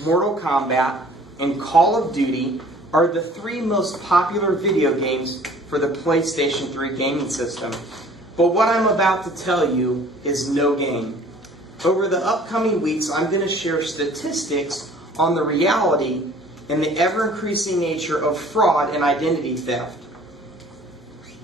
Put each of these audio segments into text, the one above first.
Mortal Kombat, and Call of Duty are the three most popular video games for the PlayStation 3 gaming system. But what I'm about to tell you is no game. Over the upcoming weeks, I'm going to share statistics on the reality and the ever-increasing nature of fraud and identity theft.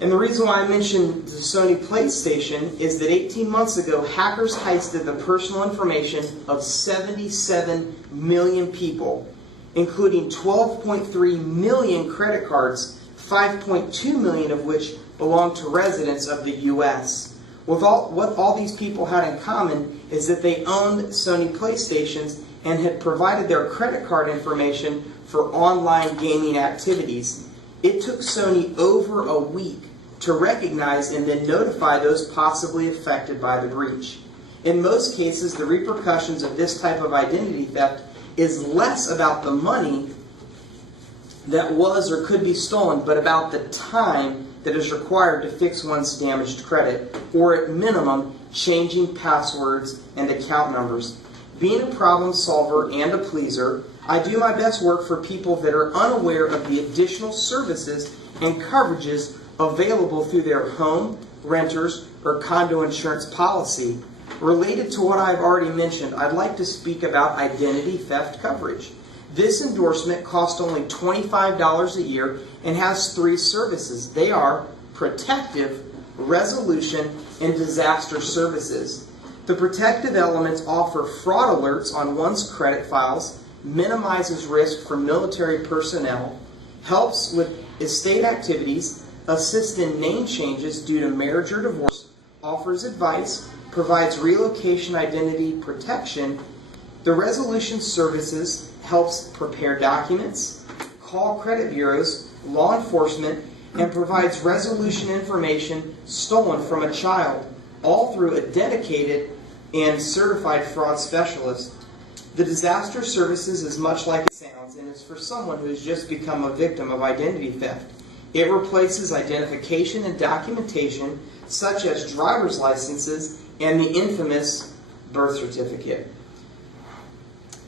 And the reason why I mentioned the Sony PlayStation is that 18 months ago, hackers heisted the personal information of 77 million people, including 12.3 million credit cards, 5.2 million of which belong to residents of the U.S. What all these people had in common is that they owned Sony PlayStations and had provided their credit card information for online gaming activities. It took Sony over a week to recognize and then notify those possibly affected by the breach. In most cases, the repercussions of this type of identity theft is less about the money that was or could be stolen, but about the time that is required to fix one's damaged credit, or at minimum, changing passwords and account numbers. Being a problem solver and a pleaser, I do my best work for people that are unaware of the additional services and coverages available through their home, renters, or condo insurance policy. Related to what I've already mentioned, I'd like to speak about identity theft coverage. This endorsement costs only $25 a year and has three services. They are protective, resolution, and disaster services. The protective elements offer fraud alerts on one's credit files, minimizes risk for military personnel, helps with estate activities, assists in name changes due to marriage or divorce, offers advice, provides relocation identity protection. The resolution services helps prepare documents, call credit bureaus, law enforcement, and provides resolution information stolen from a child, all through a dedicated and certified fraud specialist. The disaster services is much like it sounds, and is for someone who has just become a victim of identity theft. It replaces identification and documentation, such as driver's licenses and the infamous birth certificate.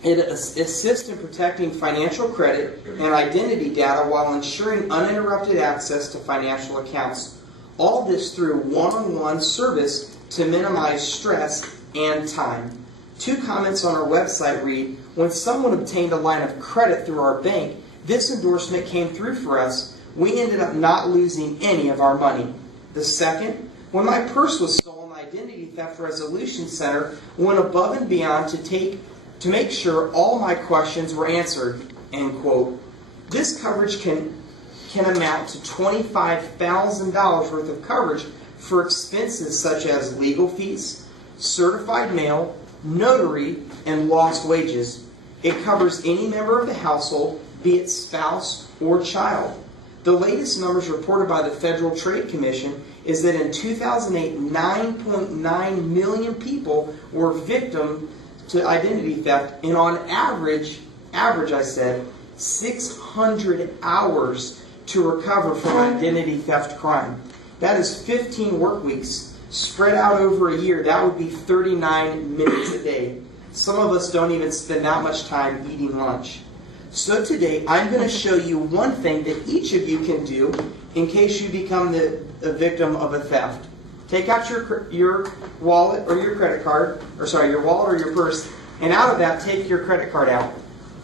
It assists in protecting financial credit and identity data while ensuring uninterrupted access to financial accounts. All this through one-on-one service to minimize stress and time. Two comments on our website read, when someone obtained a line of credit through our bank, this endorsement came through for us. We ended up not losing any of our money. The second, when my purse was stolen, the Identity Theft Resolution Center went above and beyond to make sure all my questions were answered, end quote. This coverage can amount to $25,000 worth of coverage for expenses such as legal fees, certified mail, notary, and lost wages. It covers any member of the household, be it spouse or child. The latest numbers reported by the Federal Trade Commission is that in 2008, 9.9 million people were victim to identity theft, and on average I said, 600 hours to recover from identity theft crime. That is 15 work weeks. Spread out over a year, that would be 39 minutes a day. Some of us don't even spend that much time eating lunch. So today, I'm going to show you one thing that each of you can do in case you become the victim of a theft. Take out your wallet or your credit card, your wallet or your purse, and out of that, take your credit card out.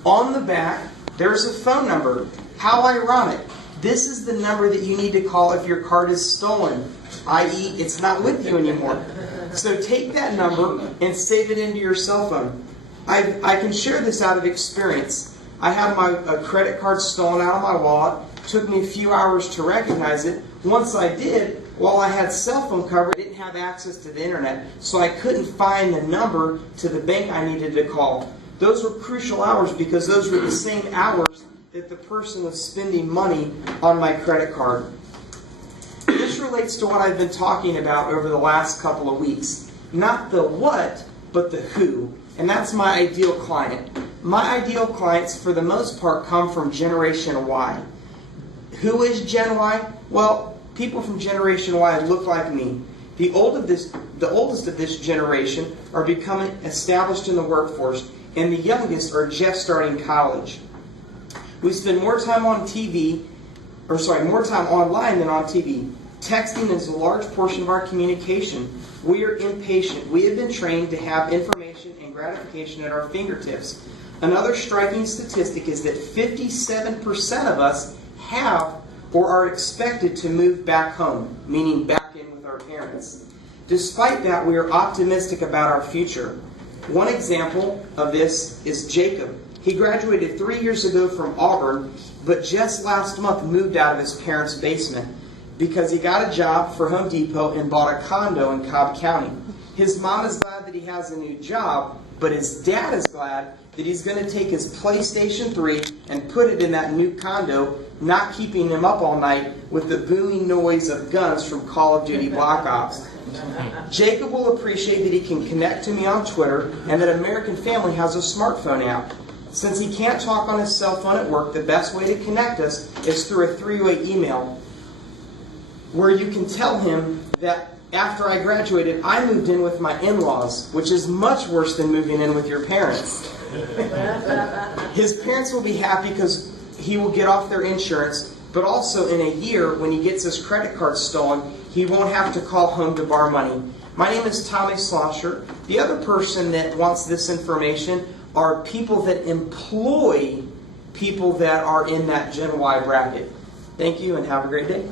On the back, there's a phone number. How ironic. This is the number that you need to call if your card is stolen, i.e., it's not with you anymore. So take that number and save it into your cell phone. I can share this out of experience. I had my credit card stolen out of my wallet. It took me a few hours to recognize it. Once I did, while I had cell phone coverage, I didn't have access to the internet, so I couldn't find the number to the bank I needed to call. Those were crucial hours because those were the same hours that the person was spending money on my credit card. This relates to what I've been talking about over the last couple of weeks. Not the what, but the who. And that's my ideal client. My ideal clients, for the most part, come from Generation Y. Who is Gen Y? Well, people from Generation Y look like me. The oldest of this generation are becoming established in the workforce, and the youngest are just starting college. We spend more time on more time online than on TV. Texting is a large portion of our communication. We are impatient. We have been trained to have information and gratification at our fingertips. Another striking statistic is that 57% of us have or are expected to move back home, meaning back in with our parents. Despite that, we are optimistic about our future. One example of this is Jacob. He graduated 3 years ago from Auburn, but just last month moved out of his parents' basement because he got a job for Home Depot and bought a condo in Cobb County. His mom is glad that he has a new job, but his dad is glad that he's going to take his PlayStation 3 and put it in that new condo, not keeping him up all night with the booming noise of guns from Call of Duty Black Ops. Jacob will appreciate that he can connect to me on Twitter and that American Family has a smartphone app. Since he can't talk on his cell phone at work, the best way to connect us is through a three-way email where you can tell him that after I graduated, I moved in with my in-laws, which is much worse than moving in with your parents. His parents will be happy because he will get off their insurance, but also in a year, when he gets his credit card stolen, he won't have to call home to borrow money. My name is Tommy Schlosser. The other person that wants this information are people that employ people that are in that Gen Y bracket. Thank you and have a great day.